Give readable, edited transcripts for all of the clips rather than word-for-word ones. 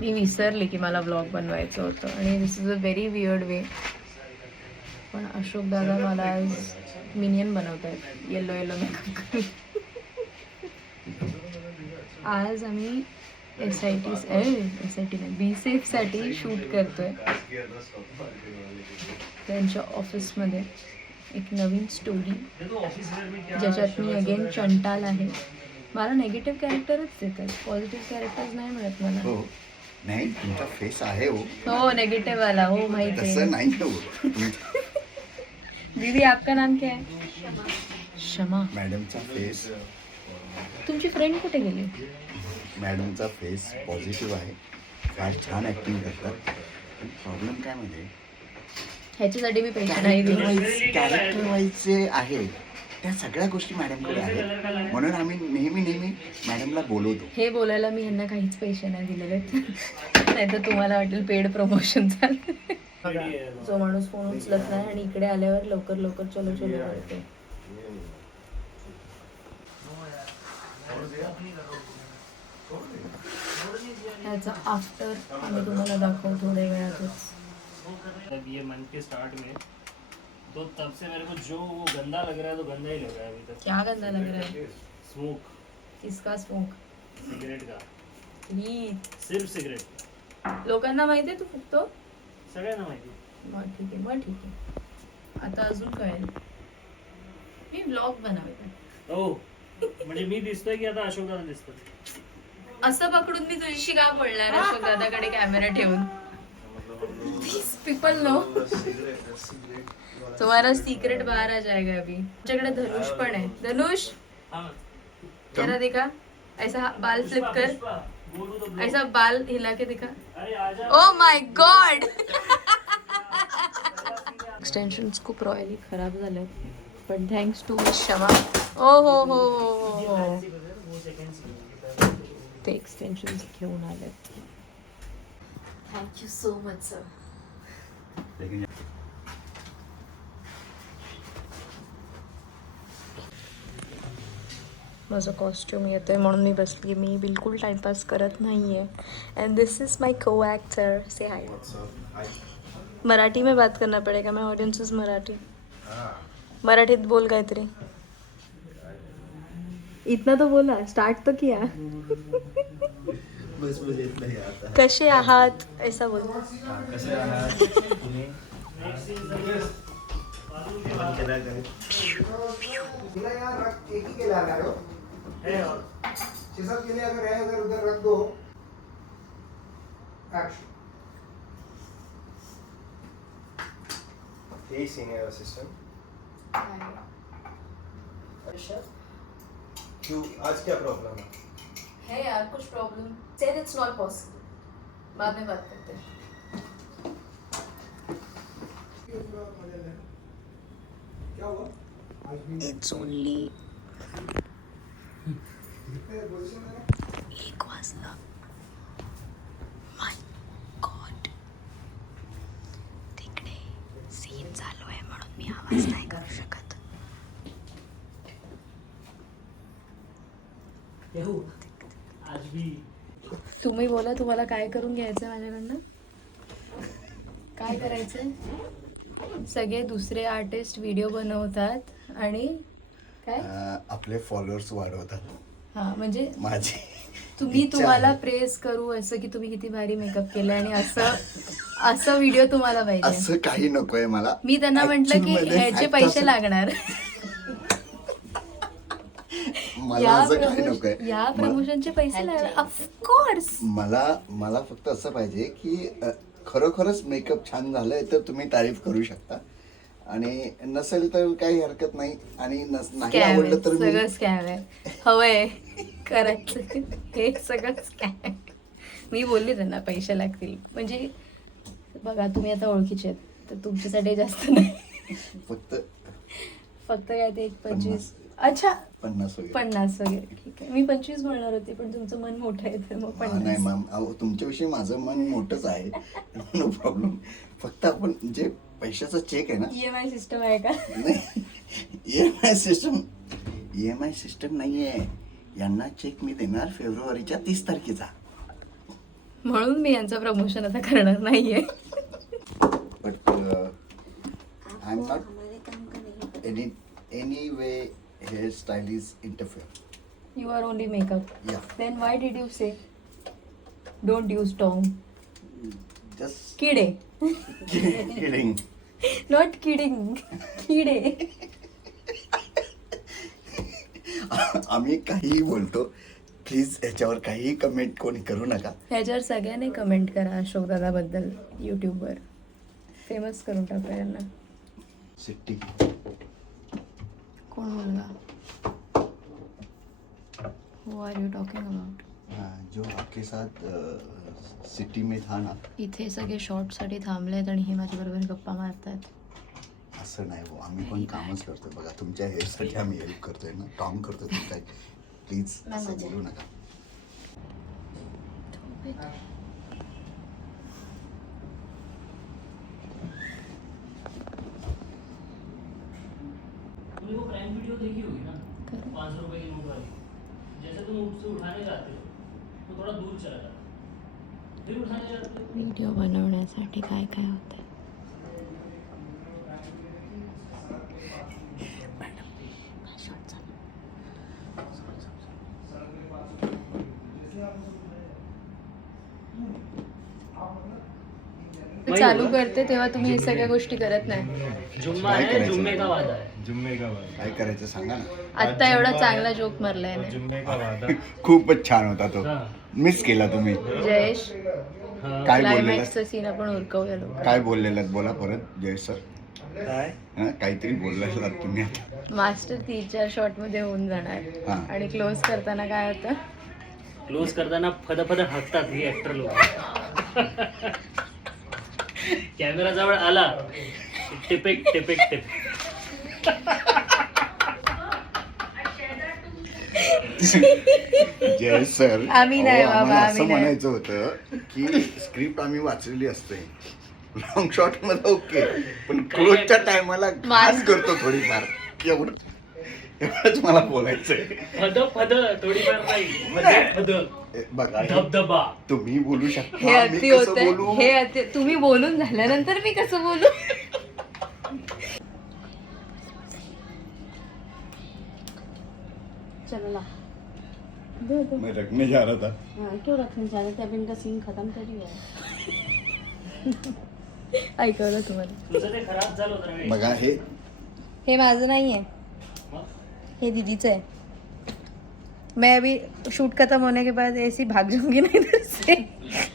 मी विसरले की मला ब्लॉग बनवायचं होतं आणि this is a very weird way. पण अशोक दादा मला आज मिनियन बनवत आहेत येलो येलो मेकअप. आज आम्ही SIT नाही BSEF शूट करतोय त्यांच्या ऑफिसमध्ये. एक नवीन स्टोरी ज्याच्यात मी अगेन चंटाल आहे. मला नेगेटिव्ह कॅरेक्टरच देतात, पॉझिटिव्ह कॅरेक्टर्स नाही मिळत मला. हो नाही तुमचा फेस आहे हो नेगेटिव्ह वाला, हो माहिती आहे. तसं नाही हो. दीदी आपका नाम क्या है? शमा. मॅडमचा फेस तुमची फ्रेंड कुठे गेली? मॅडमचा फेस पॉझिटिव्ह आहे, फार छान ॲक्टिंग करतात. पण प्रॉब्लेम काय माहिती ह्याच्यासाठी मी पैसे नाही दिले. कॅरेक्टर वाईजचे आहे त्या सगळ्या गोष्टी मॅडमकडे आहेत, म्हणून आम्ही नेहमी मॅडमला बोलवतो. हे बोलायला मी ह्यांना काहीच पैसे नाही दिलेले. नाही तर तुम्हाला वाटेल पेड प्रमोशन झालं. जो माणूस फोन उचलत नाही आणि इकडे आल्यावर लवकर लवकर चलो चलो करते. ह्याचा आफ्टर आम्ही तुम्हाला दाखवू थोड्या वेळातच. ये मन के स्टार्ट में तो तब से मेरे को जो वो गंदा लग रहा है तो गंदा ही लग रहा है अभी तक. क्या गंदा लग रहा है? स्मोक. किसका स्मोक? सिगरेट का. ही सिर्फ सिगरेट. लोकांना माहिती आहे तू फुकतो? सगळ्यांना माहिती. मग ठीक आहे. आता अजून कळेल. मी ब्लॉग बनवते. हो म्हणजे मी दिसतोय की आता अशोक दादा दिसतोय? असं पकडून मी तुझ्याशी का बोलणार अशोक दादाकडे कॅमेरा ठेवून? पीपल नो तुम्हारा सीक्रेट बाहर आ जाएगा अभी. तुझ्याकडे धनुष पण आहे. धनुष जरा दिखा, ऐसा बाल फ्लिप कर, ऐसा बाल हिला के दिखा. Oh my God. एक्सटेन्शन्स खूप रॉयली खराब झाले, पण थँक्स टू शमा. ओ हो हो हो हो ते एक्सटेन्शन्स घेऊन आले. Thank you so much sir. माझं कॉस्ट्यूम येतोय म्हणून मी बसली. मी बिलकुल टाइमपास करत नाही आहे. एंड दिस इज माय को एक्टर. से हाय. मराठी में बात करना पड़ेगा, मैं ऑडियंस इज मराठी. मराठीत बोल काहीतरी. इतना तो बोला, स्टार्ट तो किया. बस मुझे इतना ही आता है. कसे आहात ऐसा बोल. कसे आहात तुम्ही? यार एक ही के ला रहे हो है और 6-7 के लिए अगर है उधर उधर रख दो. एक्शन. Hey, senior assistant. क्यों आज क्या प्रॉब्लम है? है यार कुछ problem. Say it's not possible. बाद में बात करते हैं. क्या हुआ? आज भी इट्स ओनली पोजीशन में 1 वाजता. माय गॉड. तिकडे सीन चालू आहे म्हणून मी आवाज नाही करू शकत. आज भी तुम्ही बोला तुम्हाला काय करून घ्यायचं माझ्याकडनं? काय करायचंय? सगळे दुसरे आर्टिस्ट व्हिडिओ बनवतात आणि काय आपले फॉलोअर्स वाढवतात. हा म्हणजे माझे तुम्ही इच्छा तुम्हाला आहे. प्रेस करू असं की तुम्ही किती भारी मेकअप केलाय आणि असं व्हिडिओ तुम्हाला पाहिजे. असं काही नकोय मला. मी त्यांना म्हंटल की Actually मध्ये ह्याचे fact पैसे असं- लागणार. मला असं काही नकोय. या प्रमोशनचे पैसे लागणार ऑफकोर्स. मला फक्त असं पाहिजे की खरोखरच मेकअप छान झालंय तर तुम्ही तारीफ करू शकता, आणि नसेल तर काही हरकत नाही, आणि नाही आवडलं तर मी सगळं स्कॅम आहे. हवंय करायचं हे सगळं स्कॅम. मी बोलली त्यांना पैसे लागतील. म्हणजे बघा तुम्ही आता ओळखीचे आहेत तर तुमच्यासाठी जास्त नाही. फक्त काय ते 25. अच्छा 50 वगैरे. 50 वगैरे ठीक आहे. मी 25 बोलणार होते पण तुमचं मन मोठं आहे तर मग नाही 50. मॅम, तुमच्याविषयी माझं मन मोठंच आहे. No problem. फक्त आपण जे पैशाचा चेक आहे ना, EMI सिस्टम आहे का? नाही EMI सिस्टम नाही आहे. यांना चेक मी देणार फेब्रुवारीच्या 30 तारखेचा. म्हणून मी यांचं प्रमोशन आता करणार नाहीये. But I am not any way hair style is interfere. You are only makeup. Yeah. Then why did you say don't use Tom? Just Kide. Kidding. Not kidding. Kide. आम्ही काहीही बोलतो, प्लीज याच्यावर काहीही comment कोणी करू नका. ह्याच्यावर सगळ्यांनी कमेंट करा अशोक दादाबद्दल यूट्यूबवर. फेमस करून टाका यांना. सिट्टी कोण मुलगा? Who are you talking about? जो आपके साथ सिटी में था ना, इथे सगळे शॉर्टसाठी थांबलेत आणि हे माझ्याबरोबर गप्पा मारतात. असं नाही हो, आम्ही पण कामच करतोय बघा. तुमच्या हेअरसाठी आम्ही हेल्प करतोय ना, काम करतोय तुमच्या. प्लीज असं बोलू नका. तुमने वो प्राइम वीडियो देखी होगी ना, 500 रुपए की नोट वाली. जैसे तुम उससे उठाने जाते हो तो थोड़ा दूर चला जाता है, फिर उठाने जाते हो. व्हिडिओ बनवण्यासाठी काय काय होतं? चालू करते तेव्हा तुम्ही हे सगळ्या गोष्टी करत नाही. जुम्मा काय है, करायचं? जुम्मे का वादा है. जुम्मे का वादा. काय करायचं सांगा ना. आत्ता एवढा चांगला जोक मारलाय ना. जुम्मे का वादा. खूपच छान होता तो, हाँ. मिस केला तुम्ही. जयेश हाँ. काय क्लायमॅक्सचं सीन आपण उरकवूया लोक. काय बोललेलं बोला परत जय सर. काय? काहीतरी बोललेलं तुम्ही आता. मास्टर 3-4 शॉट मध्ये होऊन जाणार हा. आणि क्लोज करताना काय होतं? क्लोज करताना फद हसतात ही ऍक्टर लोक. कॅमेरा जवळ आला टिपिक टिपिक टिप. जय सर, आम्ही नाही अहो, बाबा, आम्हाला आम्ही असं नाही. म्हणायचं होतं की स्क्रिप्ट आम्ही वाचलेली असते, लॉंग शॉट मध्ये ओके, पण क्लोजच्या टायमाला घाण करतो थोडीफार. एवढंच मला बोलायचंय. फद थोडीफार नाही, फद बघा धबधबा. तुम्ही बोलू शकता, हे मी अति कसं होतंय. बोलू? हे अति तुम्ही बोलून झाल्यानंतर मी कसं बोलू? चलो ला मैं रखने जा रहा था. हाँ क्यों रखने जा रहे थे, अभी इनका सीन खत्म कर ही हुआ है. ऐकवलं तुम्हाला. तुझं ते खराब झालं होतं ना. बघा हे हे माझं नाहीये, मग? हे दीदीचं आहे. मैं अभी शूट खत्म होने के बाद ऐसी भाग जाऊंगी ना इधर से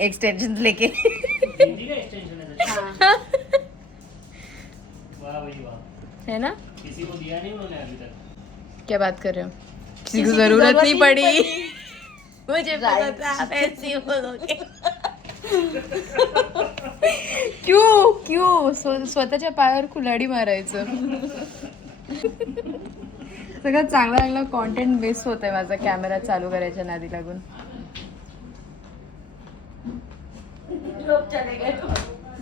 एक्सटेंशन लेके. हिंदी का एक्सटेंशन है हाँ वाह भाई वाह. है ना? किसी को दिया नहीं उन्होंने अभी तक. क्या बात कर रहे हो? किसी को जरूरत नहीं पड़ी. मुझे पता था आप ऐसे ही बोलोगे. क्यों स्वतःच्या पायावर कुल्हाडी मारायचं. सगळं चांगला कॉन्टेंट बेस होत आहे माझा कॅमेरा चालू करायच्या नादी लागून.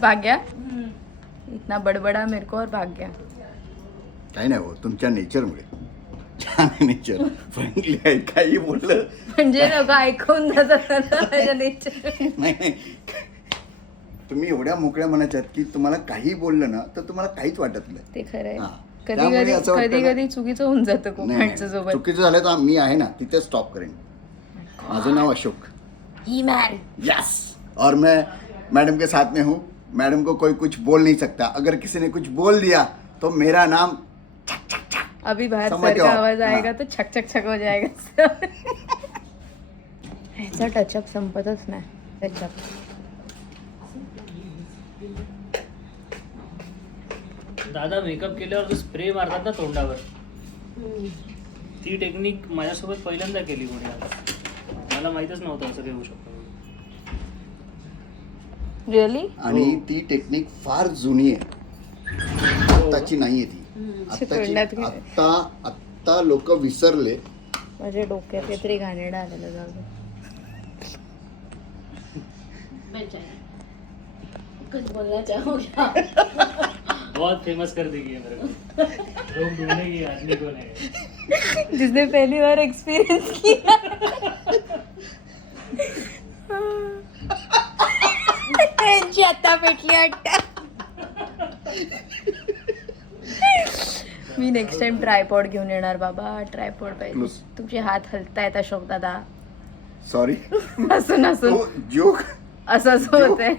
भाग्या इतना बडबडा मेरे को और भाग्या. काही नाही हो, तुमच्या नेचरमुळे. छान नेचर, फ्रँकली आहे, काही बोललं म्हणजे लोक ऐकून जातात ना माझ्या नेचर. नाही. तुम्ही एवढ्या मोकळ्या मनाच्या की तुम्हाला काही बोललं ना तर तुम्हाला काहीच वाटत नाही. ते खरंय. हा. कधी त्यामुळे कधी असं वाटतं कधी ना- कधी चुकीचं होऊन जातं खूप नाही, माणसं नाही. सोबत. चुकीचं झालं तर मी आहे ना तिथे स्टॉप करेन. माझं नाव अशोक. He man. यस, और मैं मैडम के साथ में हूँ. मैडम को कोई कुछ बोल नहीं सकता. अगर किसी ने कुछ बोल दिया तो मेरा नाम अभी बाहेर समझ सर का जाओ. आवाज आएगा हाँ. तो छक छक छक हो जाएगा. ह्याचा टचअप संपतच नाही. टचअप दादा मेकअप केल्यावर स्प्रे मारतात ना तोंडावर, ती टेक्निक माझ्यासोबत पहिल्यांदा केली कोणी. मला माहितच नव्हतं असं काही होऊ शकतं. रिअली. आणि ती टेक्निक फार जुनी आहे, आत्ताची नाहीये ती. शिकवण्यात गेली. आत्ता लोक विसरले. माझ्या डोक्यात काहीतरी घाणेरडं आलेलं जाऊ. कुछ बोलना चाहोगे? बहुत फेमस कर देगी है मेरे को. लोग ढूंढेंगे आदमी कौन है. जिसने पहली बार एक्सपीरियंस किया. आता पेटली वाटत. मी नेक्स्ट टाइम ट्रायपॉड घेऊन येणार बाबा. ट्रायपॉड पाहिजे. Close. तुमचे हात हलतायत अशोक दादा. सॉरी. नसून नसून जोक असंच होतंय.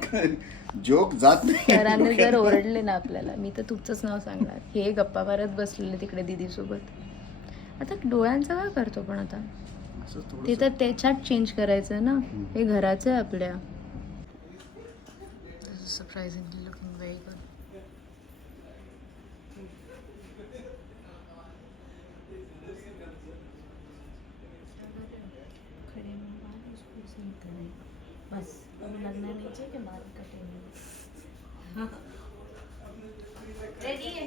जोक जात नाही सरांनी जर ओरडले ना आपल्याला, मी तर तुमचंच नाव सांगणार. हे गप्पा मारत बसलेले तिकडे दीदी सोबत. आता डोळ्यांचं काय करतो पण आता असं थोडंसं. ते तर त्याच्यात चेंज करायचं ना. हे घराचं आहे आपल्या. Surprisingly looking very good. बस लग्न नाही के बाद कटेंगे. रेडी है.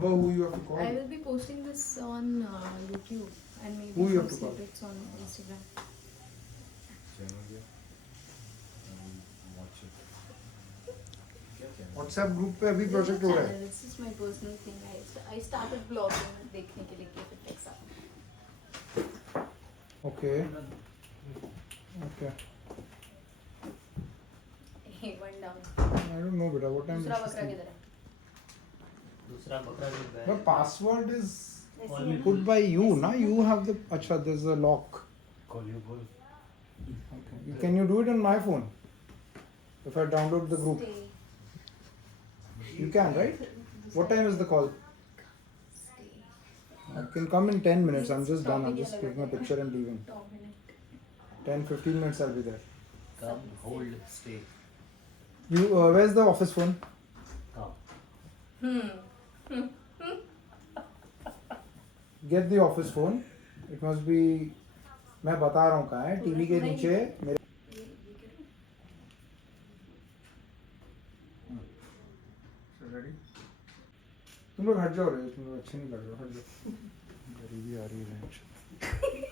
Oh, who you have to call? I will be posting this on YouTube and maybe Who you have some to call? snippets on Instagram. WhatsApp group पे अभी project हो रहा है. This is my personal thing. I started vlogging देखने के लिए कि it takes up. Okay. Okay. He went down. I don't know, beta. What time? दूसरा is बकरा this? किधर है? दूसरा बकरा जो The Gaya password is Only put by you, na? You have the. Acha, there's a lock. Call you both. Okay. Can you do it on my phone? If I download the group, Stay. you can, right? What time is the call? Stay. I can come in 10 minutes. I'm just done. I'm just taking a picture and leaving. 10-15 minutes I'll be there. come hold stay You, where's the office phone? come. Get the office phone. It must be. मैं बता रहा हूँ कहाँ है. TV के नीचे मेरे. Ready? तुम लोग हट जाओ रे. तुम लोग अच्छे नहीं लग रहे हो. हट जाओ. गरीबी आ रही है.